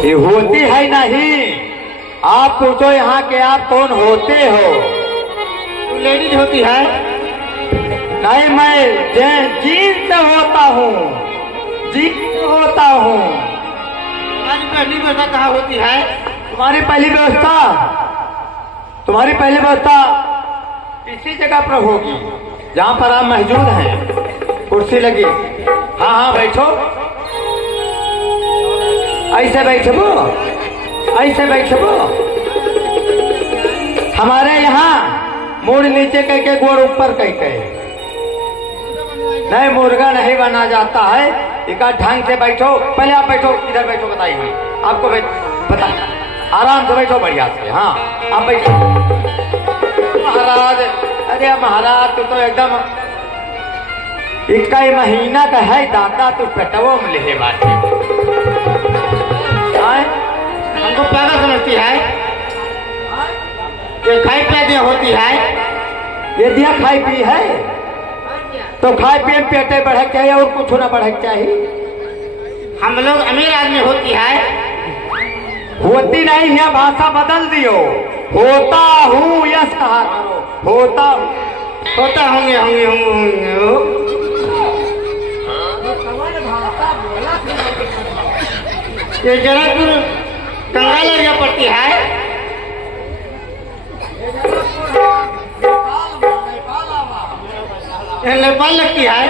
ये होती है नहीं। आप पूछो यहाँ के आप कौन होते हो? लेडीज होती है? नहीं, मैं जीन्स होता हूँ, जीन्स होता हूँ। तुम्हारी पहली व्यवस्था कहाँ होती है? तुम्हारी पहली व्यवस्था इसी जगह पर होगी जहाँ पर आप मौजूद हैं। कुर्सी लगी। हाँ हाँ, बैठो। ऐसे बैठबो, ऐसे बैठबो। हमारे यहाँ मुड़ नीचे कह के गोड़ ऊपर कह के नहीं, मुर्गा नहीं बना जाता है। एक ढंग से बैठो। पहले आप बैठो, इधर बैठो, बताइए आपको बता। आराम से बैठो, बढ़िया से। हाँ, आप बैठो। महाराज, अरे महाराज तू तो एकदम इक्का महीना का है दादा, तू पेटवो में ले बात। हमको पागल समझती है? ये खाई पी होती है? ये दिया खाई पी है तो खाई पी में पेटे बढ़क चाहिए और कुछ ना बढ़क चाहिए। हम लोग अमीर आदमी होती है? होती नहीं है, भाषा बदल दियो। होता हूँ यस कहा करो। होता होंगे होंगे होंगे। ये जनकपुर कंगाल एरिया पड़ती है? नेपाल लगती है?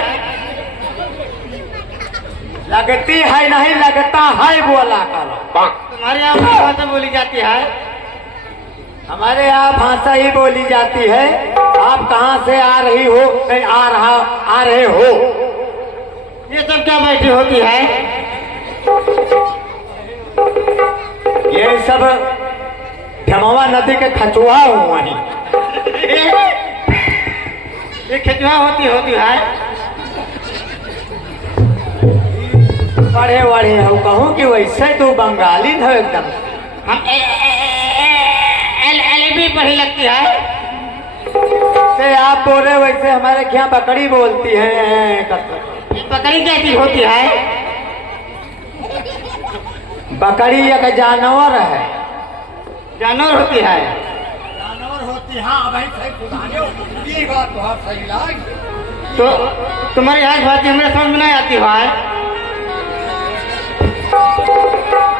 लगती है नहीं, लगता है बोला करो। तुम्हारे यहाँ भाषा बोली जाती है? हमारे यहाँ भाषा ही बोली जाती है। आप कहाँ से आ रही हो? कहीं आ रहे हो? ये सब क्या बैठी होती है? ये सब धमवा नदी के खचुआ हूँ वहीं। ये खचुआ होती है? बड़े बड़े हो कहूँ कि वैसे तो बंगाली हो एकदम। हम एल पढ़ी लगती है? से आप बोल रहे वैसे हमारे यहाँ बकरी बोलती है। बकरी क्या चीज होती है? बकरी एक जानवर है। जानवर होती है? जानवर होती है। हाँ भाई, सही बात बहुत सही लगी। तो तुम्हारी आज बात हमें समझ में नहीं आती है।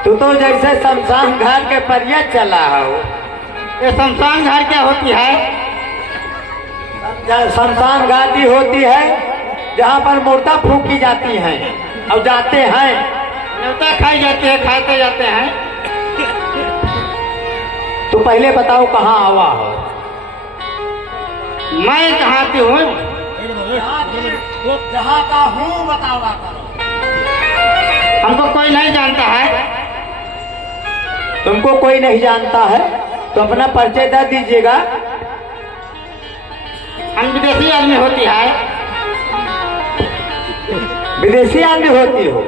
तू तो जैसे शमशान घाट के परिया चला हो। ये शमशान घाट क्या होती है? शमशान घाट ही होती है जहाँ पर मुर्दा फूकी जाती है और जाते हैं। न्योता खाई जाती है, खाते जाते हैं। तो पहले बताओ कहाँ आवा हो? मैं कहाँ की हूँ? जहाँ का हूँ बतावा करो। हमको कोई नहीं जानता है। तुमको कोई नहीं जानता है तो अपना परिचय दे दीजिएगा। हम विदेशी आदमी होती है? विदेशी आदमी होती हो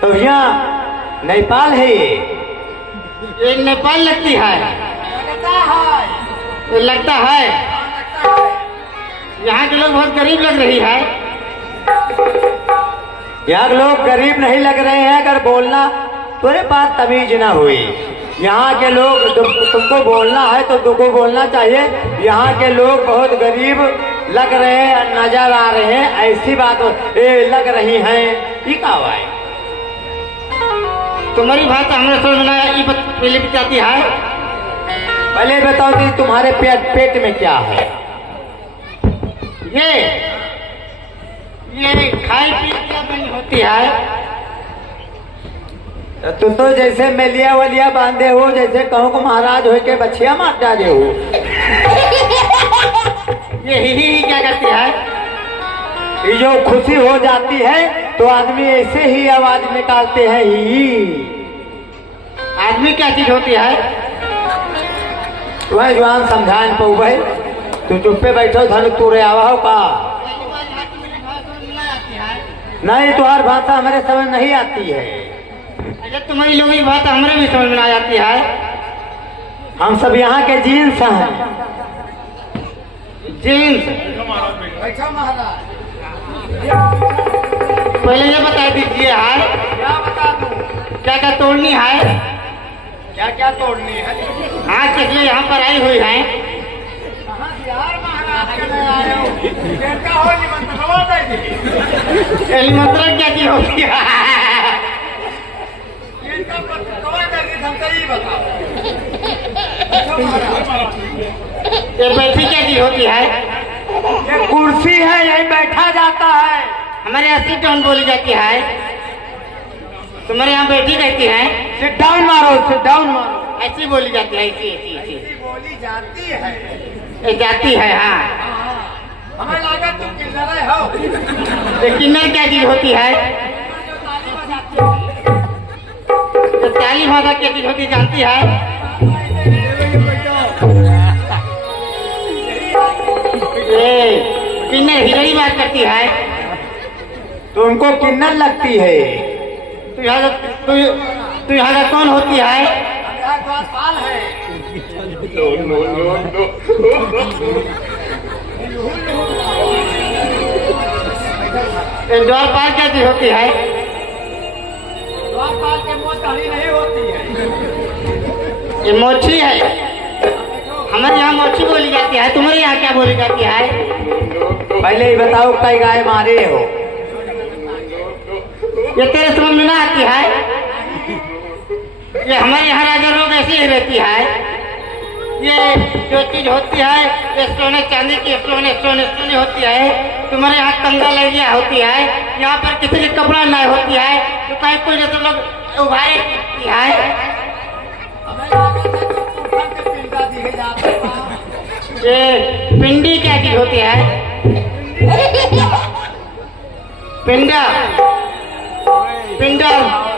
तो यहाँ नेपाल है। ये नेपाल लगती है? लगता है। यहाँ के लोग बहुत गरीब लग रही है। यहाँ के लोग गरीब नहीं लग रहे हैं। अगर बोलना तुम्हारे पास तमीज ना हुई। यहाँ के लोग तुमको बोलना है तो तुमको बोलना चाहिए यहाँ के लोग बहुत गरीब लग रहे हैं, नजर आ रहे हैं, ऐसी बात लग रही हैं। ये क्या हुआ है? तुम्हारी भाषा हमें समझ में पहले बताती है। पहले बताओ कि तुम्हारे पेट में क्या है? ये खाई पी क्या बनी होती है? तुम तो जैसे मेलिया वलिया बांधे हो, जैसे कहो को महाराज हो के बछिया मार डाले हो। ये ही क्या करती है? ये जो खुशी हो जाती है तो आदमी ऐसे ही आवाज निकालते हैं। ही आदमी क्या चीज होती है? वह जवान समझान पऊ भाई, तू चुप्पे बैठो धन तूरे आवा हो का? नहीं, तुम्हारी भाषा हमारे समझ नहीं आती है। तुम्हारी लोगों की बात हमारे भी समझ में आ जाती है। हम सब यहाँ के जीन्स हैं। जीन्स? पहले ये बता दीजिए। क्या बता दूं? क्या क्या तोड़नी है? क्या क्या तोड़नी है? हाँ, किस लिए यहाँ पर आई हुई है? यार महाराज के लिए आए हो। बेटा हो निमंत्रण देगी। निमंत्रण क्या चीज होती है? इनका पत्रवा देगी, हमको ये बताओ। ये बैठी क्या चीज होती है? ये कुर्सी है, यही बैठा जाता है। हमारे यहाँ सिट डाउन बोली जाती है, तुम्हारे यहाँ बैठी रहती है। सिट डाउन मारो, सिट डाउन मारो। ऐसी बोली जाती है, ऐसी ऐसी ऐसी ऐसी बोली जाती है। ये जाती है। हाँ, हमें लगा तुम किन्नर हो। ये किन्नर क्या चीज होती है? जो ताली बजाती है। तो ताली भाषा क्या चीज होती है जानती है? ये किन्नर हिलड़ी बात करती है। तुमको किन्नर लगती है। तू यहाँ का कौन होती है? द्वारपाल है। द्वारपाल क्या चीज होती है? द्वारपाल के मुँह दाढ़ी नहीं होती है। ये मोची है। हमारे यहाँ मोची बोली जाती है, तुम्हारे यहाँ क्या बोली जाती है? पहले ही बताओ कई गाय मारे हो। ये तेरे समझ में ना आती है? ये हमारे यहाँ राजा लोग ऐसी ही रहती है। ये जो चीज होती है ये सोने चांदी की सोने होती है। तुम्हारे यहाँ कंगा लगिया होती है, यहाँ पर किसी की कपड़ा नहीं होती है, तो कहीं कोई जैसे लोग उभारे है। ये पिंडी क्या चीज होती है? पिंडा पिंडा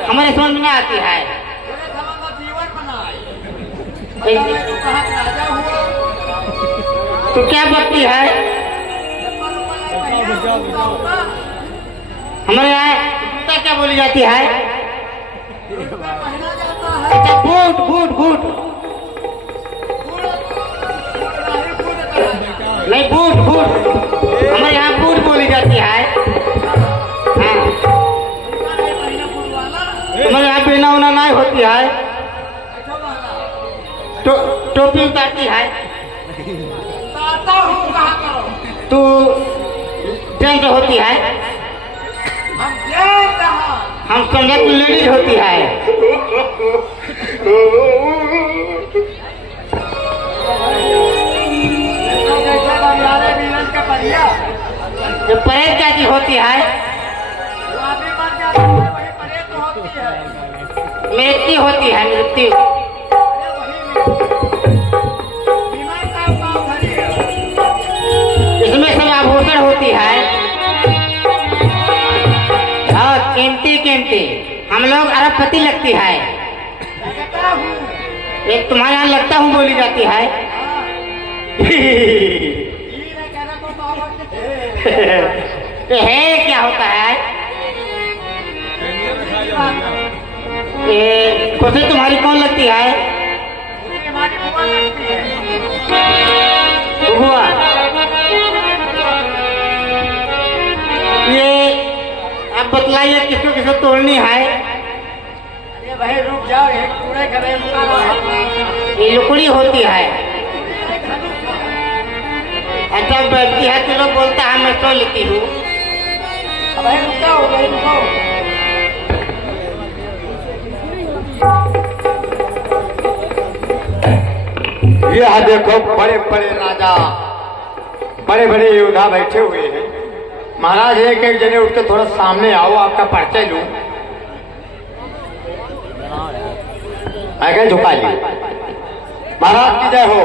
हमारे समझ में नहीं आती है। तो क्या बकती है? हमारे यहाँ जूता क्या बोली जाती है? अच्छा, बूट बूट बूट नहीं, बूट बूट हमारे यहाँ बूट बोली जाती है। हाँ, हमारे यहाँ पहना उना नहीं होती है। टोपी उतारती है। तू जेंट होती है, हम समझे तू लेडीज होती है। ये परेड क्या चीज होती है? मृत्यु होती है, मृत्यु। इसमें सब आभूषण होती है। हाँ, कीमती कीमती हम लोग अरबपति लगती है। एक तुम्हारे यहाँ लगता हूँ बोली जाती है। ये है क्या होता है? ये खुशी तुम्हारी कौन लगती है? बुआ। ये अब बतलाइए किसको किसको तोड़नी है? अरे भाई रुक जाओ, एक पूरे करे ये लुकड़ी होती है। अच्छा, बैठती है तो लोग बोलता है मैं सो लेती हूँ। भाई रुको, भाई रुको। यह देखो बड़े बड़े राजा, बड़े बड़े योद्धा बैठे हुए हैं। महाराज एक एक जने उठ के थोड़ा सामने आओ, आपका परिचय लूं। आगे झुका ली। महाराज की जय हो।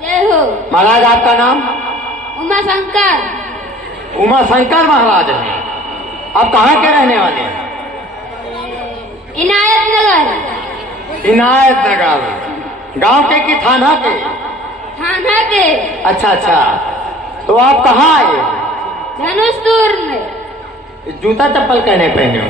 जय हो। महाराज आपका नाम? उमा शंकर। उमा शंकर महाराज हैं। आप कहाँ के रहने वाले हैं? इनायत नगर। इनायत नगर। गांव के कि थाना के? थाना के। अच्छा अच्छा, तो आप कहाँ आए? धनुषपुर में। जूता चप्पल कहने पहने हो?